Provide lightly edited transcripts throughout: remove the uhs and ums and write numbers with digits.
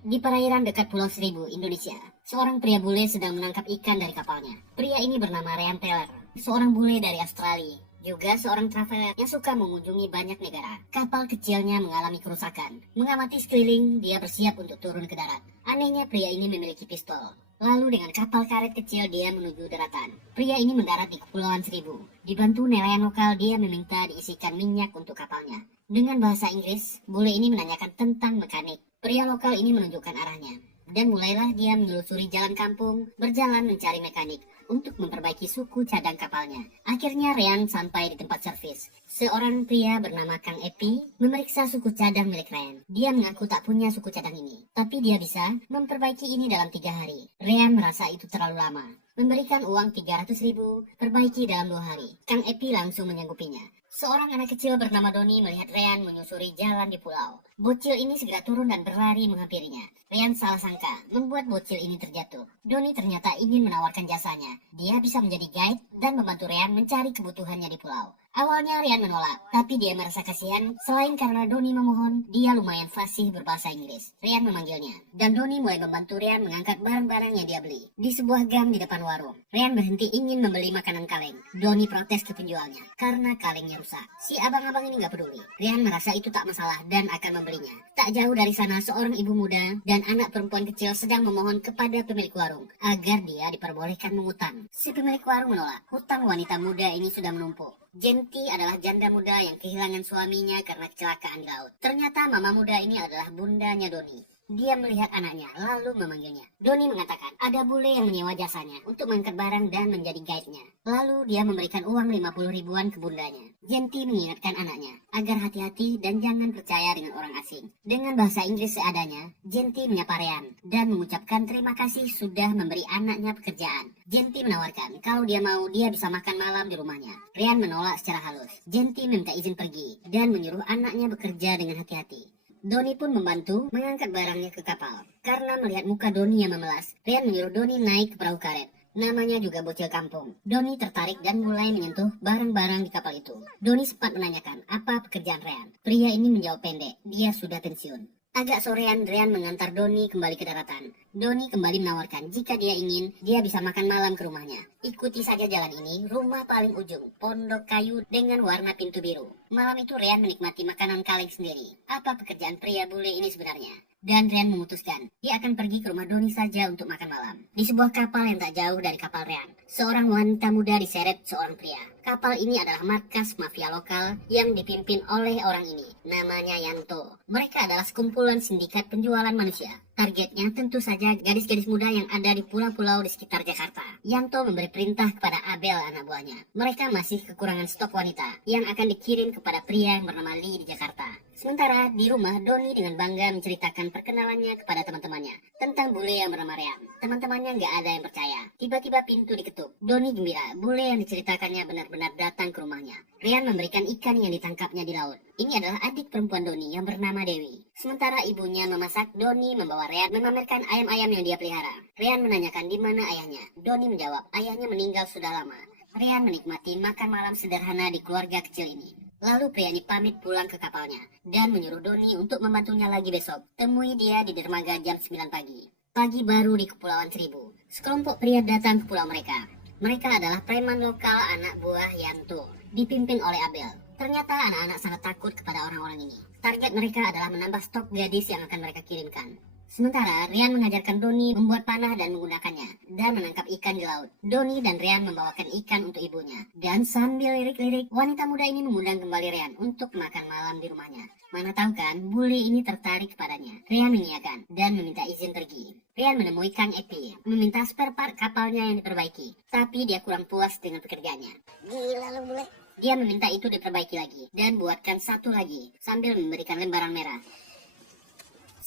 Di perairan dekat Pulau Seribu, Indonesia, seorang pria bule sedang menangkap ikan dari kapalnya. Pria ini bernama Ryan Taylor, seorang bule dari Australia, juga seorang traveler yang suka mengunjungi banyak negara. Kapal kecilnya mengalami kerusakan. Mengamati sekeliling, dia bersiap untuk turun ke darat. Anehnya pria ini memiliki pistol. Lalu dengan kapal karet kecil dia menuju daratan. Pria ini mendarat di Kepulauan Seribu. Dibantu nelayan lokal, dia meminta diisikan minyak untuk kapalnya. Dengan bahasa Inggris, bule ini menanyakan tentang mekanik. Pria lokal ini menunjukkan arahnya. Dan mulailah dia menelusuri jalan kampung, berjalan mencari mekanik untuk memperbaiki suku cadang kapalnya. Akhirnya Ryan sampai di tempat servis. Seorang pria bernama Kang Epi memeriksa suku cadang milik Ryan. Dia mengaku tak punya suku cadang ini, tapi dia bisa memperbaiki ini dalam 3 hari. Ryan merasa itu terlalu lama. Memberikan uang 300.000, perbaiki dalam 2 hari. Kang Epi langsung menyanggupinya. Seorang anak kecil bernama Doni melihat Ryan menyusuri jalan di pulau. Bocil ini segera turun dan berlari menghampirinya. Ryan salah sangka, membuat bocil ini terjatuh. Doni ternyata ingin menawarkan jasanya. Dia bisa menjadi guide dan membantu Ryan mencari kebutuhannya di pulau. Awalnya Ryan menolak, tapi dia merasa kasihan. Selain karena Doni memohon, dia lumayan fasih berbahasa Inggris. Ryan memanggilnya, dan Doni mulai membantu Ryan mengangkat barang-barang yang dia beli. Di sebuah gang di depan warung, Ryan berhenti ingin membeli makanan kaleng. Doni protes ke penjualnya, karena kalengnya rusak. Si abang-abang ini nggak peduli. Ryan merasa itu tak masalah dan akan membelinya. Tak jauh dari sana, seorang ibu muda dan anak perempuan kecil sedang memohon kepada pemilik warung agar dia diperbolehkan mengutang. Si pemilik warung menolak. Hutang wanita muda ini sudah menumpuk. Genti adalah janda muda yang kehilangan suaminya karena kecelakaan di laut. Ternyata mama muda ini adalah bundanya Doni. Dia melihat anaknya, lalu memanggilnya. Doni mengatakan, ada bule yang menyewa jasanya untuk mengangkat barang dan menjadi guide-nya. Lalu dia memberikan uang 50 ribuan ke bundanya. Genti mengingatkan anaknya, agar hati-hati dan jangan percaya dengan orang asing. Dengan bahasa Inggris seadanya, Genti menyapa Ryan dan mengucapkan terima kasih sudah memberi anaknya pekerjaan. Genti menawarkan, kalau dia mau, dia bisa makan malam di rumahnya. Ryan menolak secara halus. Genti meminta izin pergi dan menyuruh anaknya bekerja dengan hati-hati. Doni pun membantu mengangkat barangnya ke kapal. Karena melihat muka Doni yang memelas, Ryan menyuruh Doni naik ke perahu karet. Namanya juga bocil kampung. Doni tertarik dan mulai menyentuh barang-barang di kapal itu. Doni sempat menanyakan apa pekerjaan Ryan. Pria ini menjawab pendek, dia sudah pensiun. Agak sorean, Ryan mengantar Doni kembali ke daratan. Doni kembali menawarkan jika dia ingin, dia bisa makan malam ke rumahnya. Ikuti saja jalan ini, rumah paling ujung, pondok kayu dengan warna pintu biru. Malam itu Ryan menikmati makanan kaleng sendiri. Apa pekerjaan pria bule ini sebenarnya? Dan Ryan memutuskan, dia akan pergi ke rumah Doni saja untuk makan malam. Di sebuah kapal yang tak jauh dari kapal Ryan, seorang wanita muda diseret seorang pria. Kapal ini adalah markas mafia lokal yang dipimpin oleh orang ini. Namanya Yanto. Mereka adalah sekumpulan sindikat penjualan manusia. Targetnya tentu saja gadis-gadis muda yang ada di pulau-pulau di sekitar Jakarta. Yanto memberi perintah kepada Abel anak buahnya. Mereka masih kekurangan stok wanita yang akan dikirim kepada pria yang bernama Lee di Jakarta. Sementara di rumah, Doni dengan bangga menceritakan perkenalannya kepada teman-temannya tentang bule yang bernama Ryan. Teman-temannya nggak ada yang percaya. Tiba-tiba pintu diketuk. Doni gembira, bule yang diceritakannya benar-benar datang ke rumahnya. Ryan memberikan ikan yang ditangkapnya di laut. Ini adalah adik perempuan Doni yang bernama Dewi. Sementara ibunya memasak, Doni membawa Ryan memamerkan ayam-ayam yang dia pelihara. Ryan menanyakan di mana ayahnya. Doni menjawab, ayahnya meninggal sudah lama. Ryan menikmati makan malam sederhana di keluarga kecil ini. Lalu pria ini pamit pulang ke kapalnya dan menyuruh Doni untuk membantunya lagi besok. Temui dia di dermaga jam 9 pagi. Pagi baru di Kepulauan Seribu. Sekelompok pria datang ke pulau mereka. Mereka adalah preman lokal anak buah Yanto, dipimpin oleh Abel. Ternyata anak-anak sangat takut kepada orang-orang ini. Target mereka adalah menambah stok gadis yang akan mereka kirimkan. Sementara Ryan mengajarkan Doni membuat panah dan menggunakannya, dan menangkap ikan di laut. Doni dan Ryan membawakan ikan untuk ibunya. Dan sambil lirik-lirik, wanita muda ini mengundang kembali Ryan untuk makan malam di rumahnya. Mana tahu kan, bule ini tertarik kepadanya. Ryan mengiyakan dan meminta izin pergi. Ryan menemui Kang Epi, meminta spare part kapalnya yang diperbaiki. Tapi dia kurang puas dengan pekerjaannya. Gila lu bule. Dia meminta itu diperbaiki lagi, dan buatkan satu lagi, sambil memberikan lembaran merah.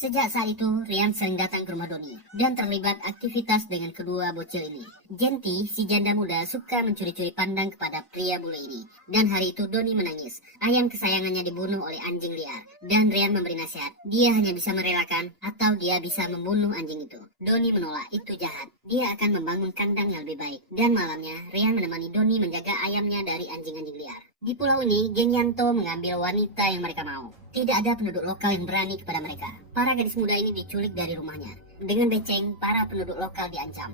Sejak saat itu, Ryan sering datang ke rumah Doni dan terlibat aktivitas dengan kedua bocil ini. Genti, si janda muda, suka mencuri-curi pandang kepada pria bule ini. Dan hari itu Doni menangis. Ayam kesayangannya dibunuh oleh anjing liar. Dan Ryan memberi nasihat. Dia hanya bisa merelakan atau dia bisa membunuh anjing itu. Doni menolak, itu jahat. Dia akan membangun kandang yang lebih baik. Dan malamnya, Ryan menemani Doni menjaga ayamnya dari anjing-anjing liar. Di pulau ini, geng Yanto mengambil wanita yang mereka mau. Tidak ada penduduk lokal yang berani kepada mereka. Para gadis muda ini diculik dari rumahnya. Dengan beceng, para penduduk lokal diancam.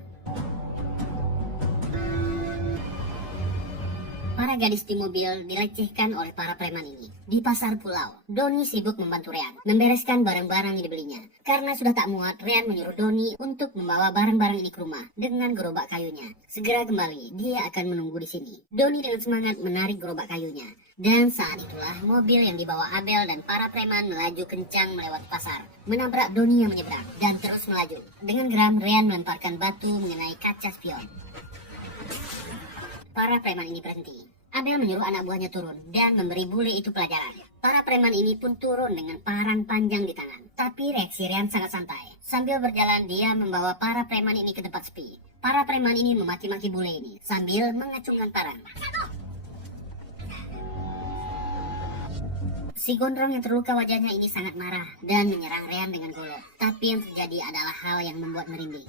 Para gadis di mobil dilecehkan oleh para preman ini. Di pasar pulau, Doni sibuk membantu Rean membereskan barang-barang yang dibelinya. Karena sudah tak muat, Rean menyuruh Doni untuk membawa barang-barang ini ke rumah dengan gerobak kayunya. Segera kembali, dia akan menunggu di sini. Doni dengan semangat menarik gerobak kayunya. Dan saat itulah mobil yang dibawa Abel dan para preman melaju kencang melewati pasar, menabrak Doni yang menyeberang dan terus melaju. Dengan geram, Rean melemparkan batu mengenai kaca spion. Para preman ini berhenti. Abel menyuruh anak buahnya turun dan memberi bule itu pelajaran. Para preman ini pun turun dengan parang panjang di tangan. Tapi reaksi Rean sangat santai. Sambil berjalan, dia membawa para preman ini ke tempat sepi. Para preman ini memaki-maki bule ini sambil mengacungkan parang. Si gondrong yang terluka wajahnya ini sangat marah dan menyerang Rean dengan golok. Tapi yang terjadi adalah hal yang membuat merinding.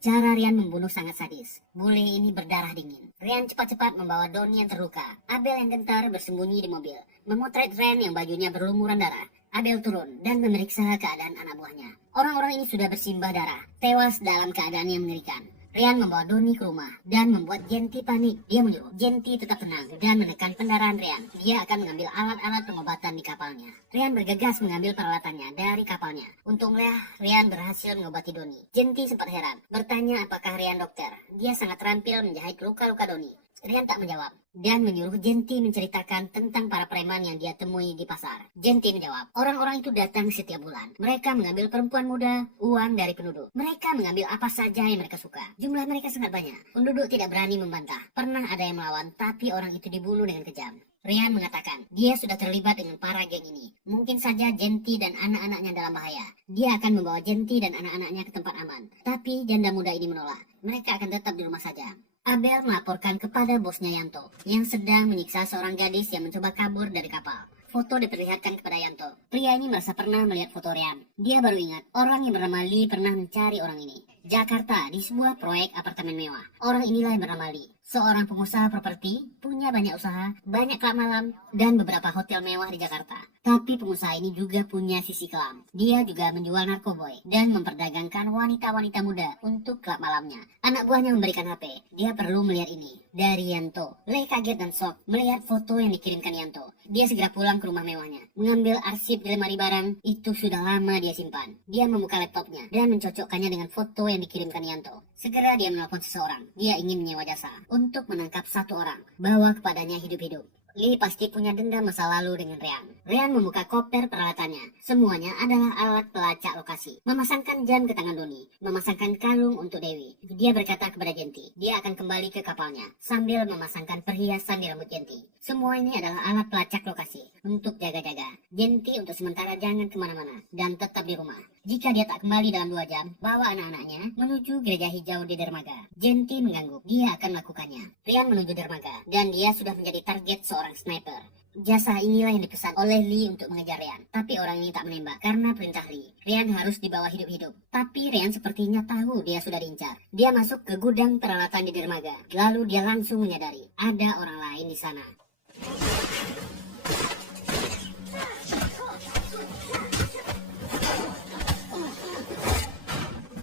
Cara Rian membunuh sangat sadis. Bule ini berdarah dingin. Rian cepat-cepat membawa Doni yang terluka. Abel yang gentar bersembunyi di mobil. Memotret Rian yang bajunya berlumuran darah. Abel turun dan memeriksa keadaan anak buahnya. Orang-orang ini sudah bersimbah darah, tewas dalam keadaan yang mengerikan. Rian membawa Doni ke rumah dan membuat Genti panik. Dia menyuruh Genti tetap tenang dan menekan pendarahan Rian. Dia akan mengambil alat-alat pengobatan di kapalnya. Rian bergegas mengambil peralatannya dari kapalnya. Untunglah Rian berhasil mengobati Doni. Genti sempat heran, bertanya apakah Rian dokter. Dia sangat terampil menjahit luka-luka Doni. Rian tak menjawab dan menyuruh Genti menceritakan tentang para preman yang dia temui di pasar. Genti menjawab, orang-orang itu datang setiap bulan. Mereka mengambil perempuan muda, uang dari penduduk. Mereka mengambil apa saja yang mereka suka. Jumlah mereka sangat banyak. Penduduk tidak berani membantah. Pernah ada yang melawan, tapi orang itu dibunuh dengan kejam. Rian mengatakan, dia sudah terlibat dengan para geng ini. Mungkin saja Genti dan anak-anaknya dalam bahaya. Dia akan membawa Genti dan anak-anaknya ke tempat aman. Tapi janda muda ini menolak. Mereka akan tetap di rumah saja. Abel melaporkan kepada bosnya Yanto yang sedang menyiksa seorang gadis yang mencoba kabur dari kapal. Foto diperlihatkan kepada Yanto. Pria ini merasa pernah melihat foto Rian. Dia baru ingat orang yang bernama Lee pernah mencari orang ini. Jakarta, di sebuah proyek apartemen mewah. Orang inilah yang bernama Lee. Seorang pengusaha properti, punya banyak usaha, banyak klub malam, dan beberapa hotel mewah di Jakarta. Tapi pengusaha ini juga punya sisi kelam. Dia juga menjual narkoboy dan memperdagangkan wanita-wanita muda untuk klub malamnya. Anak buahnya memberikan HP. Dia perlu melihat ini. Dari Yanto. Lee kaget dan shock melihat foto yang dikirimkan Yanto. Dia segera pulang ke rumah mewahnya. Mengambil arsip di lemari barang, itu sudah lama dia simpan. Dia membuka laptopnya dan mencocokkannya dengan foto yang dikirimkan Yanto. Segera dia menelpon seseorang. Dia ingin menyewa jasa untuk menangkap satu orang, bawa kepadanya hidup-hidup. Lee pasti punya dendam masa lalu dengan Rian. Rian membuka koper peralatannya. Semuanya adalah alat pelacak lokasi. Memasangkan jam ke tangan Doni. Memasangkan kalung untuk Dewi. Dia berkata kepada Genti, dia akan kembali ke kapalnya sambil memasangkan perhiasan di rambut Genti. Semua ini adalah alat pelacak lokasi untuk jaga-jaga. Genti untuk sementara jangan kemana-mana dan tetap di rumah. Jika dia tak kembali dalam 2 jam, bawa anak-anaknya menuju gereja hijau di dermaga. Genti mengganggu, dia akan melakukannya. Rian menuju dermaga dan dia sudah menjadi target seorang sniper. Jasa inilah yang dipesan oleh Lee untuk mengejar Rian. Tapi orang ini tak menembak karena perintah Lee. Rian harus dibawa hidup-hidup. Tapi Rian sepertinya tahu dia sudah diincar. Dia masuk ke gudang peralatan di dermaga. Lalu dia langsung menyadari ada orang lain di sana.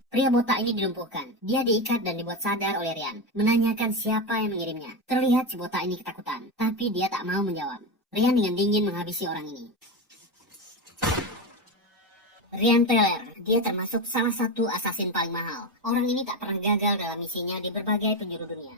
Pria botak ini dilumpuhkan. Dia diikat dan dibuat sadar oleh Rian. Menanyakan siapa yang mengirimnya. Terlihat si botak ini ketakutan. Tapi dia tak mau menjawab. Rian dengan dingin menghabisi orang ini. Rian Teller, dia termasuk salah satu asasin paling mahal. Orang ini tak pernah gagal dalam misinya di berbagai penjuru dunia.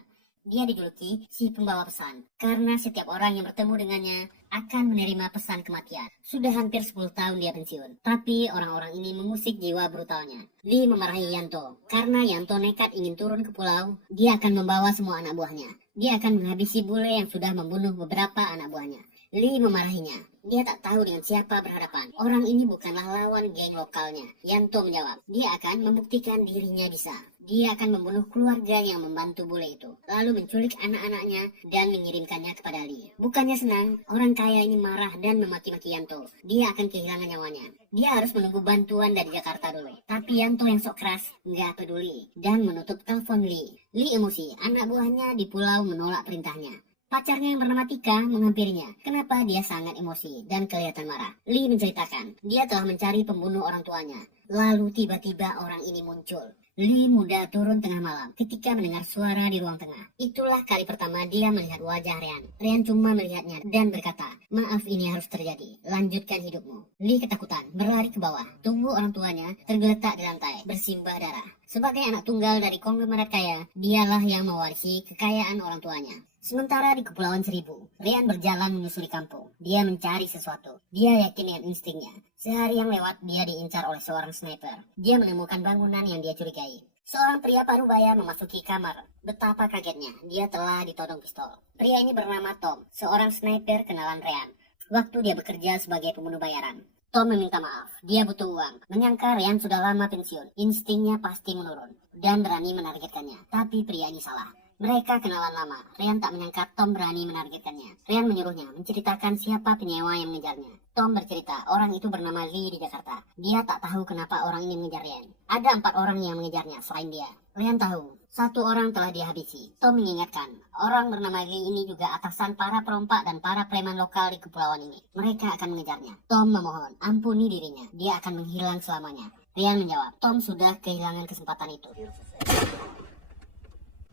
Dia dijuluki si pembawa pesan, karena setiap orang yang bertemu dengannya akan menerima pesan kematian. Sudah hampir 10 tahun dia pensiun, tapi orang-orang ini mengusik jiwa brutalnya. Lee memarahi Yanto, karena Yanto nekat ingin turun ke pulau, dia akan membawa semua anak buahnya. Dia akan menghabisi bule yang sudah membunuh beberapa anak buahnya. Lee memarahinya. Dia tak tahu dengan siapa berhadapan. Orang ini bukanlah lawan geng lokalnya. Yanto menjawab, dia akan membuktikan dirinya bisa. Dia akan membunuh keluarga yang membantu bule itu, lalu menculik anak-anaknya dan mengirimkannya kepada Lee. Bukannya senang, orang kaya ini marah dan memaki-maki Yanto. Dia akan kehilangan nyawanya. Dia harus menunggu bantuan dari Jakarta dulu. Tapi Yanto yang sok keras nggak peduli dan menutup telepon Lee. Lee emosi, anak buahnya di pulau menolak perintahnya. Pacarnya yang bernama Tika menghampirinya. Kenapa dia sangat emosi dan kelihatan marah? Lee menceritakan, dia telah mencari pembunuh orang tuanya. Lalu tiba-tiba orang ini muncul. Lee muda turun tengah malam ketika mendengar suara di ruang tengah. Itulah kali pertama dia melihat wajah Ryan. Ryan cuma melihatnya dan berkata, maaf ini harus terjadi. Lanjutkan hidupmu. Lee ketakutan, berlari ke bawah. Tubuh orang tuanya tergeletak di lantai, bersimbah darah. Sebagai anak tunggal dari konglomerat kaya, dialah yang mewarisi kekayaan orang tuanya. Sementara di Kepulauan Seribu, Ryan berjalan menyusuri kampung. Dia mencari sesuatu. Dia yakin dengan instingnya. Sehari yang lewat, dia diincar oleh seorang sniper. Dia menemukan bangunan yang dia curigai. Seorang pria parubaya memasuki kamar. Betapa kagetnya, dia telah ditodong pistol. Pria ini bernama Tom, seorang sniper kenalan Ryan. Waktu dia bekerja sebagai pembunuh bayaran. Tom meminta maaf, dia butuh uang. Menyangka Ryan sudah lama pensiun, instingnya pasti menurun. Dan berani menargetkannya, tapi pria ini salah. Mereka kenalan lama. Ryan tak menyangka Tom berani menargetkannya. Ryan menyuruhnya menceritakan siapa penyewa yang mengejarnya. Tom bercerita, orang itu bernama Lee di Jakarta. Dia tak tahu kenapa orang ini mengejar Ryan. Ada 4 orang yang mengejarnya selain dia. Ryan tahu, 1 orang telah dihabisi. Tom mengingatkan, orang bernama Lee ini juga atasan para perompak dan para preman lokal di kepulauan ini. Mereka akan mengejarnya. Tom memohon, ampuni dirinya. Dia akan menghilang selamanya. Ryan menjawab, Tom sudah kehilangan kesempatan itu.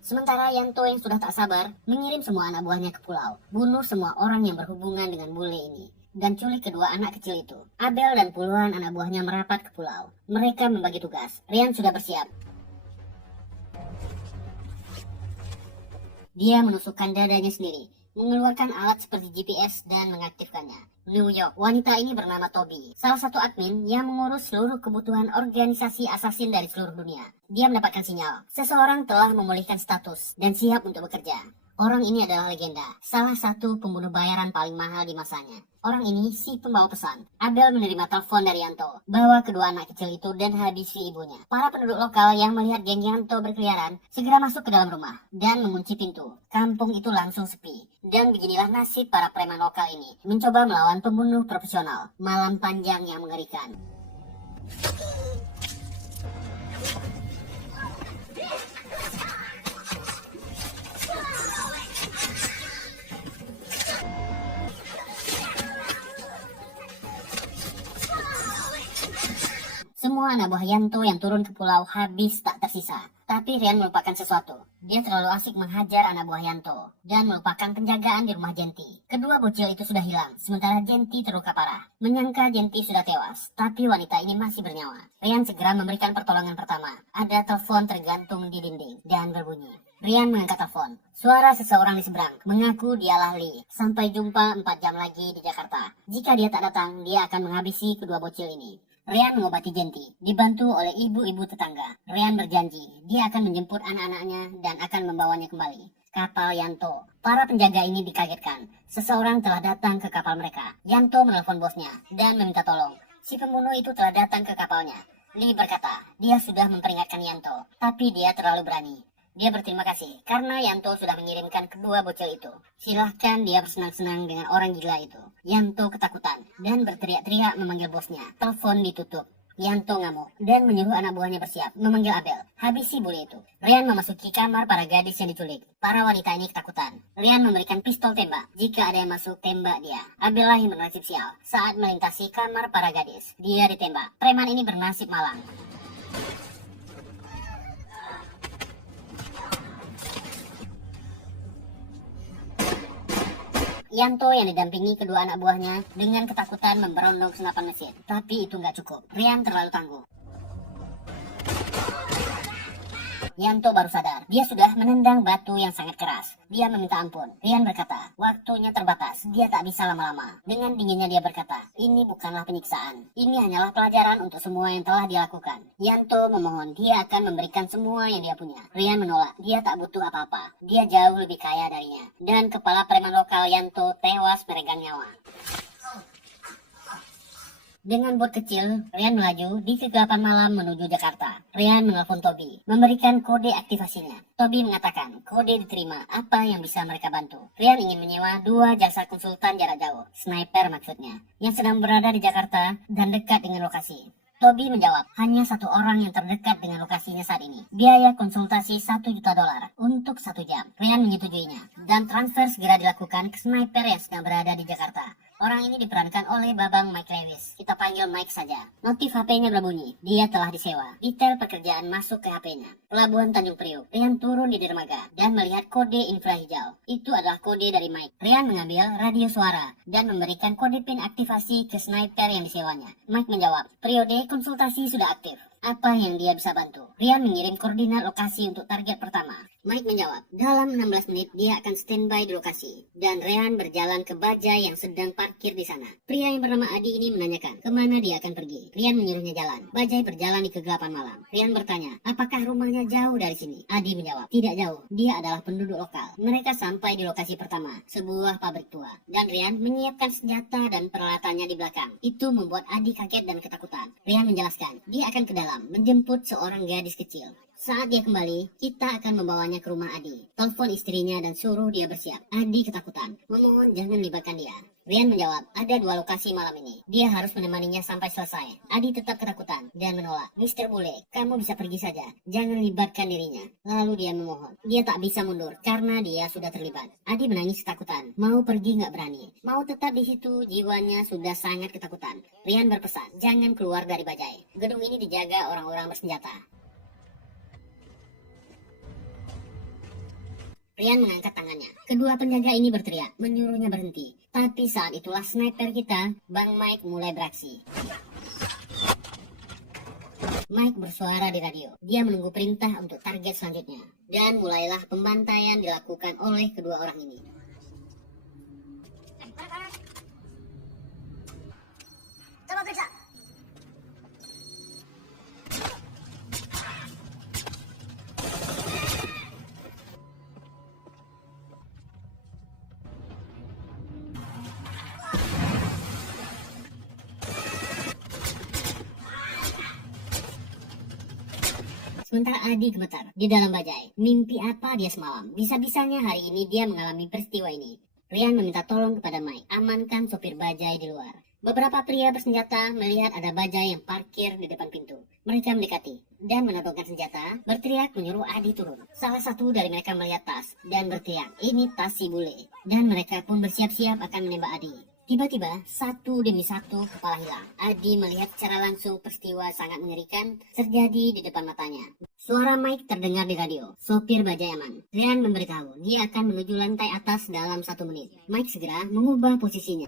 Sementara Yanto yang sudah tak sabar mengirim semua anak buahnya ke pulau, bunuh semua orang yang berhubungan dengan bule ini, dan culik kedua anak kecil itu. Abel dan puluhan anak buahnya merapat ke pulau. Mereka membagi tugas. Ryan sudah bersiap. Dia menusukkan dadanya sendiri, mengeluarkan alat seperti GPS dan mengaktifkannya. New York, wanita ini bernama Toby, salah satu admin yang mengurus seluruh kebutuhan organisasi asasin dari seluruh dunia. Dia mendapatkan sinyal, seseorang telah memulihkan status dan siap untuk bekerja. Orang ini adalah legenda, salah satu pembunuh bayaran paling mahal di masanya. Orang ini si pembawa pesan. Abel menerima telepon dari Yanto, bawa kedua anak kecil itu dan habisi ibunya. Para penduduk lokal yang melihat geng Yanto berkeliaran segera masuk ke dalam rumah dan mengunci pintu. Kampung itu langsung sepi. Dan beginilah nasib para preman lokal ini, mencoba melawan pembunuh profesional. Malam panjang yang mengerikan. Semua anak buah Yanto yang turun ke pulau habis tak tersisa. Tapi Ryan melupakan sesuatu. Dia terlalu asik menghajar anak buah Yanto dan melupakan penjagaan di rumah Genti. Kedua bocil itu sudah hilang, sementara Genti terluka parah. Menyangka Genti sudah tewas, tapi wanita ini masih bernyawa. Ryan segera memberikan pertolongan pertama. Ada telepon tergantung di dinding dan berbunyi. Ryan mengangkat telepon. Suara seseorang di seberang, mengaku dialah Lee. Sampai jumpa 4 jam lagi di Jakarta. Jika dia tak datang, dia akan menghabisi kedua bocil ini. Ryan mengobati Genti, dibantu oleh ibu-ibu tetangga. Ryan berjanji, dia akan menjemput anak-anaknya dan akan membawanya kembali. Kapal Yanto. Para penjaga ini dikagetkan. Seseorang telah datang ke kapal mereka. Yanto menelpon bosnya dan meminta tolong. Si pembunuh itu telah datang ke kapalnya. Lee berkata, dia sudah memperingatkan Yanto, tapi dia terlalu berani. Dia berterima kasih karena Yanto sudah mengirimkan kedua bocil itu. Silahkan dia bersenang-senang dengan orang gila itu. Yanto ketakutan dan berteriak-teriak memanggil bosnya. Telepon ditutup. Yanto ngamuk dan menyuruh anak buahnya bersiap memanggil Abel. Habisi bule itu. Ryan memasuki kamar para gadis yang diculik. Para wanita ini ketakutan. Ryan memberikan pistol tembak. Jika ada yang masuk, tembak dia. Abel lah yang bernasib sial. Saat melintasi kamar para gadis, dia ditembak. Preman ini bernasib malang. Yanto yang didampingi kedua anak buahnya dengan ketakutan memberondong senapan mesin. Tapi itu nggak cukup. Ryan terlalu tangguh. Yanto baru sadar, dia sudah menendang batu yang sangat keras. Dia meminta ampun. Ryan berkata, waktunya terbatas, dia tak bisa lama-lama. Dengan dinginnya dia berkata, ini bukanlah penyiksaan. Ini hanyalah pelajaran untuk semua yang telah dia lakukan. Yanto memohon, dia akan memberikan semua yang dia punya. Ryan menolak, dia tak butuh apa-apa. Dia jauh lebih kaya darinya. Dan kepala preman lokal Yanto tewas meregang nyawa. Dengan bot kecil, Ryan melaju di kegelapan malam menuju Jakarta. Ryan menelpon Toby, memberikan kode aktivasinya. Toby mengatakan kode diterima, apa yang bisa mereka bantu. Ryan ingin menyewa 2 jasa konsultan jarak jauh, sniper maksudnya, yang sedang berada di Jakarta dan dekat dengan lokasi. Toby menjawab, hanya 1 orang yang terdekat dengan lokasinya saat ini. Biaya konsultasi $1 juta untuk 1 jam. Ryan menyetujuinya, dan transfer segera dilakukan ke sniper yang sedang berada di Jakarta. Orang ini diperankan oleh Babang Mike Lewis. Kita panggil Mike saja. Notif HP-nya berbunyi. Dia telah disewa. Detail pekerjaan masuk ke HP-nya. Pelabuhan Tanjung Priok. Ryan turun di dermaga dan melihat kode infra hijau. Itu adalah kode dari Mike. Ryan mengambil radio suara dan memberikan kode PIN aktivasi ke sniper yang disewanya. Mike menjawab, periode konsultasi sudah aktif. Apa yang dia bisa bantu? Ryan mengirim koordinat lokasi untuk target pertama. Mike menjawab, dalam 16 menit dia akan standby di lokasi. Dan Ryan berjalan ke bajai yang sedang parkir di sana. Pria yang bernama Adi ini menanyakan kemana dia akan pergi. Ryan menyuruhnya jalan. Bajai berjalan di kegelapan malam. Ryan bertanya, apakah rumahnya jauh dari sini? Adi menjawab, tidak jauh. Dia adalah penduduk lokal. Mereka sampai di lokasi pertama, sebuah pabrik tua. Dan Ryan menyiapkan senjata dan peralatannya di belakang. Itu membuat Adi kaget dan ketakutan. Ryan menjelaskan, dia akan ke dalam menjemput seorang gadis kecil. Saat dia kembali, kita akan membawanya ke rumah Adi. Telepon istrinya dan suruh dia bersiap. Adi ketakutan. Memohon jangan libatkan dia. Ryan menjawab, ada 2 lokasi malam ini. Dia harus menemaninya sampai selesai. Adi tetap ketakutan dan menolak. Mister Bule, kamu bisa pergi saja. Jangan libatkan dirinya. Lalu dia memohon. Dia tak bisa mundur karena dia sudah terlibat. Adi menangis ketakutan. Mau pergi nggak berani. Mau tetap di situ, jiwanya sudah sangat ketakutan. Ryan berpesan, jangan keluar dari bajai. Gedung ini dijaga orang-orang bersenjata. Ryan mengangkat tangannya. Kedua penjaga ini berteriak, menyuruhnya berhenti. Tapi saat itulah sniper kita, Bang Mike, mulai beraksi. Mike bersuara di radio. Dia menunggu perintah untuk target selanjutnya. Dan mulailah pembantaian dilakukan oleh kedua orang ini. Coba periksa. Sementara Adi gemetar di dalam bajai. Mimpi apa dia semalam? Bisa-bisanya hari ini dia mengalami peristiwa ini. Ryan meminta tolong kepada Mike, amankan sopir bajai di luar. Beberapa pria bersenjata melihat ada bajai yang parkir di depan pintu. Mereka mendekati dan menodongkan senjata, berteriak menyuruh Adi turun. Salah satu dari mereka melihat tas dan berteriak, ini tas si bule. Dan mereka pun bersiap-siap akan menembak Adi. Tiba-tiba, satu demi satu kepala hilang. Adi melihat secara langsung peristiwa sangat mengerikan terjadi di depan matanya. Suara Mike terdengar di radio. Sopir bajai aman. Ryan memberitahu dia akan menuju lantai atas dalam 1 menit. Mike segera mengubah posisinya.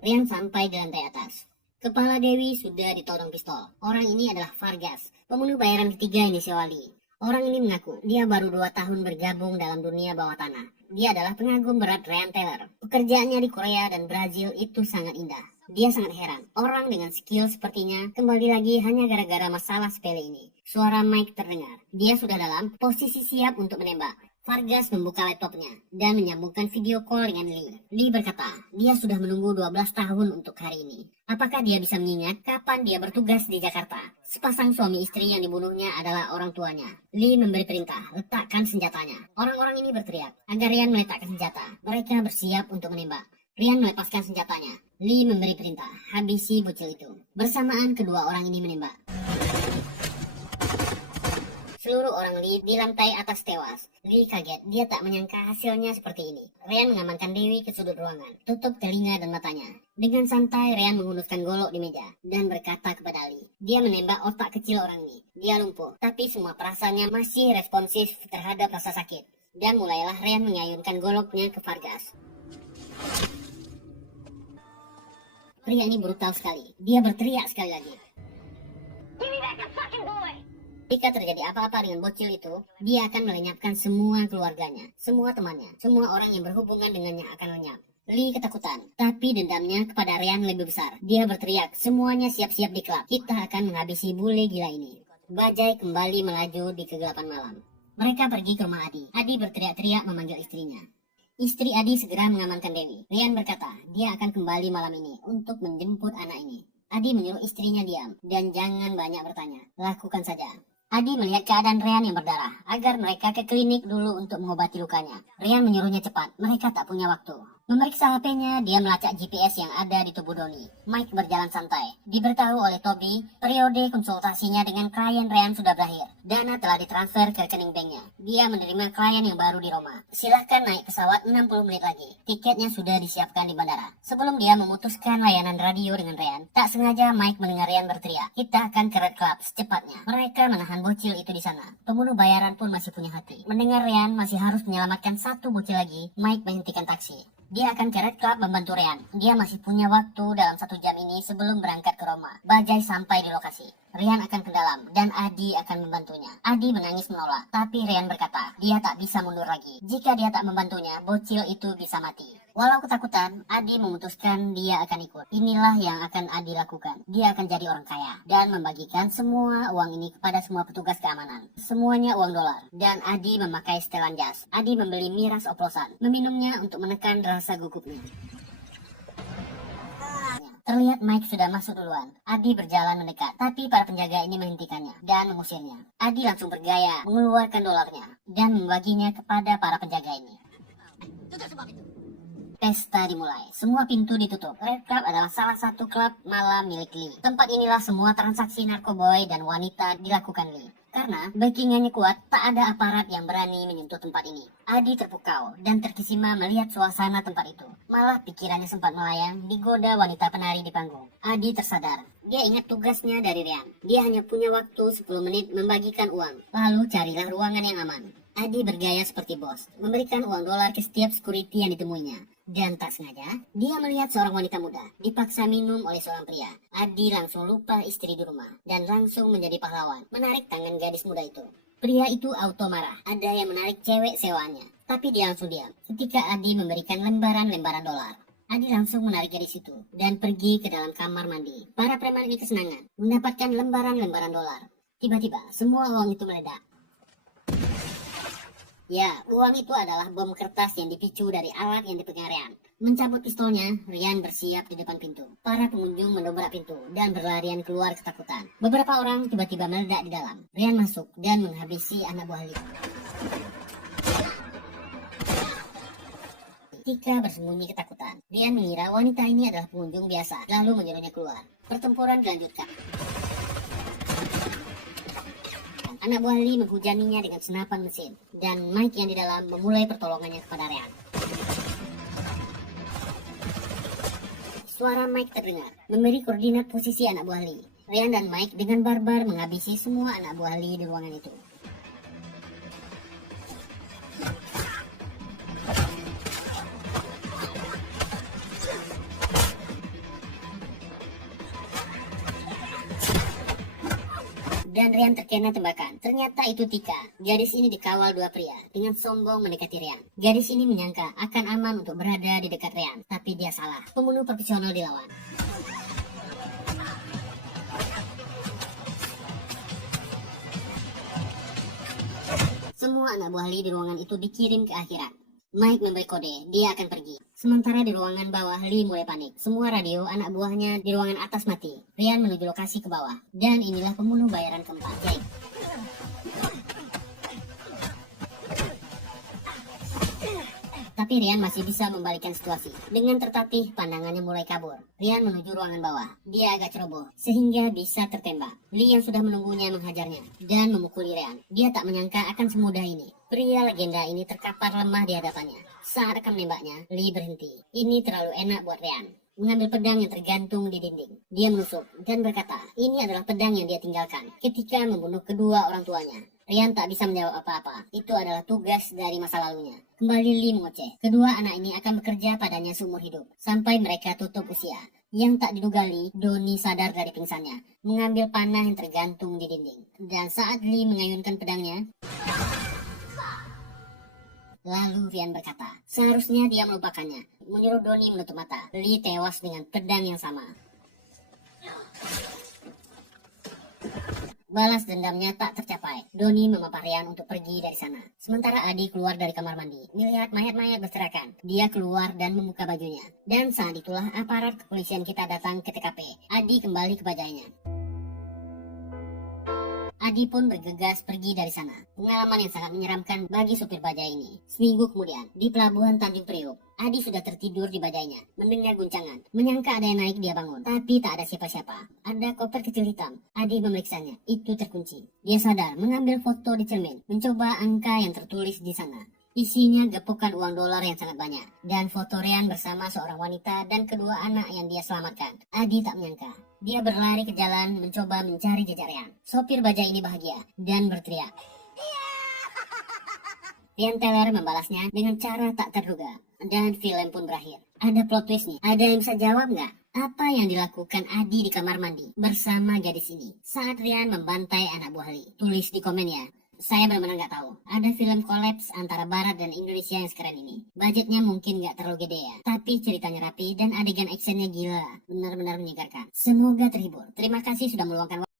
Ryan sampai di lantai atas. Kepala Dewi sudah ditodong pistol. Orang ini adalah Vargas, pembunuh bayaran ketiga inisial Wali. Orang ini mengaku dia baru 2 tahun bergabung dalam dunia bawah tanah. Dia adalah pengagum berat Ryan Taylor. Pekerjaannya di Korea dan Brazil itu sangat indah. Dia sangat heran. Orang dengan skill sepertinya kembali lagi hanya gara-gara masalah sepele ini. Suara Mike terdengar. Dia sudah dalam posisi siap untuk menembak. Vargas membuka laptopnya dan menyambungkan video call dengan Lee. Lee berkata, dia sudah menunggu 12 tahun untuk hari ini. Apakah dia bisa mengingat kapan dia bertugas di Jakarta? Sepasang suami istri yang dibunuhnya adalah orang tuanya. Lee memberi perintah, letakkan senjatanya. Orang-orang ini berteriak agar Ryan meletakkan senjata. Mereka bersiap untuk menembak. Ryan melepaskan senjatanya. Lee memberi perintah, habisi bocil itu. Bersamaan kedua orang ini menembak. Seluruh orang Lee di lantai atas tewas. Lee kaget, dia tak menyangka hasilnya seperti ini. Ryan mengamankan Dewi ke sudut ruangan, tutup telinga dan matanya. Dengan santai, Ryan menghunuskan golok di meja dan berkata kepada Lee. Dia menembak otak kecil orang ini. Dia lumpuh, tapi semua perasaannya masih responsif terhadap rasa sakit. Dan mulailah Ryan mengayunkan goloknya ke Vargas. Pria ini brutal sekali. Dia berteriak sekali lagi. Give me back the fucking boy! Jika terjadi apa-apa dengan bocil itu, dia akan melenyapkan semua keluarganya, semua temannya, semua orang yang berhubungan dengannya akan lenyap. Lee ketakutan, tapi dendamnya kepada Ryan lebih besar. Dia berteriak, semuanya siap-siap di klub. Kita akan menghabisi bule gila ini. Bajai kembali melaju di kegelapan malam. Mereka pergi ke rumah Adi. Adi berteriak-teriak memanggil istrinya. Istri Adi segera mengamankan Dewi. Rian berkata, dia akan kembali malam ini untuk menjemput anak ini. Adi menyuruh istrinya diam dan jangan banyak bertanya. Lakukan saja. Adi melihat keadaan Rian yang berdarah, agar mereka ke klinik dulu untuk mengobati lukanya. Rian menyuruhnya cepat, mereka tak punya waktu. Memeriksa HP-nya, dia melacak GPS yang ada di tubuh Doni. Mike berjalan santai. Diberitahu oleh Toby, periode konsultasinya dengan klien Rian sudah berakhir. Dana telah ditransfer ke rekening banknya. Dia menerima klien yang baru di Roma. Silahkan naik pesawat 60 menit lagi. Tiketnya sudah disiapkan di bandara. Sebelum dia memutuskan layanan radio dengan Rian, tak sengaja Mike mendengar Rian berteriak, "Kita akan ke Red Club secepatnya." Mereka menahan bocil itu di sana. Pembunuh bayaran pun masih punya hati. Mendengar Rian masih harus menyelamatkan satu bocil lagi, Mike menghentikan taksi. Dia akan ke Red Club membantu Rian. Dia masih punya waktu dalam 1 jam ini sebelum berangkat ke Roma. Bajai sampai di lokasi. Rian akan ke dalam dan Adi akan membantunya. Adi menangis menolak, tapi Rian berkata, dia tak bisa mundur lagi. Jika dia tak membantunya, bocil itu bisa mati. Walau ketakutan, Adi memutuskan dia akan ikut. Inilah yang akan Adi lakukan. Dia akan jadi orang kaya dan membagikan semua uang ini kepada semua petugas keamanan. Semuanya uang dolar. Dan Adi memakai setelan jas. Adi membeli miras oplosan, meminumnya untuk menekan rasa gugupnya. Terlihat Mike sudah masuk duluan. Adi berjalan mendekat, tapi para penjaga ini menghentikannya dan mengusirnya. Adi langsung bergaya, mengeluarkan dolarnya, dan membaginya kepada para penjaga ini. Pesta dimulai. Semua pintu ditutup. Red Club adalah salah satu klub malam milik Lee. Tempat inilah semua transaksi narkoboy dan wanita dilakukan Lee. Karena backingannya kuat, tak ada aparat yang berani menyentuh tempat ini. Adi terpukau dan terkesima melihat suasana tempat itu. Malah pikirannya sempat melayang digoda wanita penari di panggung. Adi tersadar. Dia ingat tugasnya dari Rian. Dia hanya punya waktu 10 menit membagikan uang. Lalu carilah ruangan yang aman. Adi bergaya seperti bos, memberikan uang dolar ke setiap security yang ditemuinya. Dan tak sengaja, dia melihat seorang wanita muda dipaksa minum oleh seorang pria. Adi langsung lupa istri di rumah dan langsung menjadi pahlawan, menarik tangan gadis muda itu. Pria itu auto marah, ada yang menarik cewek sewaannya, tapi dia langsung diam ketika Adi memberikan lembaran-lembaran dolar. Adi langsung menarik gadis itu dan pergi ke dalam kamar mandi. Para preman ini kesenangan mendapatkan lembaran-lembaran dolar. Tiba-tiba, semua uang itu meledak. Ya, uang itu adalah bom kertas yang dipicu dari alat yang dipegang Rian. Mencabut pistolnya, Rian bersiap di depan pintu. Para pengunjung mendobrak pintu dan berlarian keluar ketakutan. Beberapa orang tiba-tiba meledak di dalam. Rian masuk dan menghabisi anak buah Lee. Ketika bersembunyi ketakutan, Rian mengira wanita ini adalah pengunjung biasa, lalu menyuruhnya keluar. Pertempuran dilanjutkan. Anak buah Lee menghujaninya dengan senapan mesin, dan Mike yang di dalam memulai pertolongannya kepada Rian. Suara Mike terdengar, memberi koordinat posisi anak buah Lee. Rian dan Mike dengan barbar menghabisi semua anak buah Lee di ruangan itu. Dan Rian terkena tembakan. Ternyata itu Tika. Gadis ini dikawal 2 pria dengan sombong mendekati Rian. Gadis ini menyangka akan aman untuk berada di dekat Rian, tapi dia salah. Pembunuh profesional dilawan. Semua anak buah Lee di ruangan itu dikirim ke akhirat. Mike memberi kode, dia akan pergi. Sementara di ruangan bawah, Lee mulai panik. Semua radio anak buahnya di ruangan atas mati. Rian menuju lokasi ke bawah. Dan inilah pembunuh bayaran keempat, Jake. Tapi Rian masih bisa membalikan situasi. Dengan tertatih, pandangannya mulai kabur. Rian menuju ruangan bawah. Dia agak ceroboh, sehingga bisa tertembak. Lee yang sudah menunggunya menghajarnya dan memukuli Rian. Dia tak menyangka akan semudah ini. Pria legenda ini terkapar lemah di hadapannya. Saat akan menembaknya, Lee berhenti. Ini terlalu enak buat Rian. Mengambil pedang yang tergantung di dinding. Dia menusuk dan berkata, ini adalah pedang yang dia tinggalkan ketika membunuh kedua orang tuanya. Rian tak bisa menjawab apa-apa. Itu adalah tugas dari masa lalunya. Kembali Lee mengoceh. Kedua anak ini akan bekerja padanya seumur hidup, sampai mereka tutup usia. Yang tak diduga Lee, Doni sadar dari pingsannya, mengambil panah yang tergantung di dinding. Dan saat Lee mengayunkan pedangnya, lalu Rian berkata, seharusnya dia melupakannya, menyuruh Doni menutup mata. Lee tewas dengan pedang yang sama. Balas dendamnya tak tercapai. Doni memapah Rian untuk pergi dari sana. Sementara Adi keluar dari kamar mandi, melihat mayat-mayat berserakan. Dia keluar dan membuka bajunya. Dan saat itulah aparat kepolisian kita datang ke TKP. Adi kembali ke bajainya. Adi pun bergegas pergi dari sana. Pengalaman yang sangat menyeramkan bagi supir bajai ini. Seminggu kemudian, di pelabuhan Tanjung Priok, Adi sudah tertidur di bajainya, mendengar guncangan. Menyangka ada yang naik, dia bangun. Tapi tak ada siapa-siapa. Ada koper kecil hitam. Adi memeriksanya. Itu terkunci. Dia sadar, mengambil foto di cermin. Mencoba angka yang tertulis di sana. Isinya gepukan uang dolar yang sangat banyak. Dan foto Rian bersama seorang wanita dan kedua anak yang dia selamatkan. Adi tak menyangka. Dia berlari ke jalan mencoba mencari jejak Rian. Sopir bajai ini bahagia dan berteriak. Rian Teller membalasnya dengan cara tak terduga. Dan film pun berakhir. Ada plot twist nih. Ada yang bisa jawab nggak? Apa yang dilakukan Adi di kamar mandi bersama gadis ini saat Rian membantai anak buah Li? Tulis di komen ya. Saya benar-benar nggak tahu. Ada film kolaps antara Barat dan Indonesia yang sekeren ini. Budgetnya mungkin nggak terlalu gede ya, tapi ceritanya rapi dan adegan actionnya gila. Benar-benar menyegarkan. Semoga terhibur. Terima kasih sudah meluangkan waktu.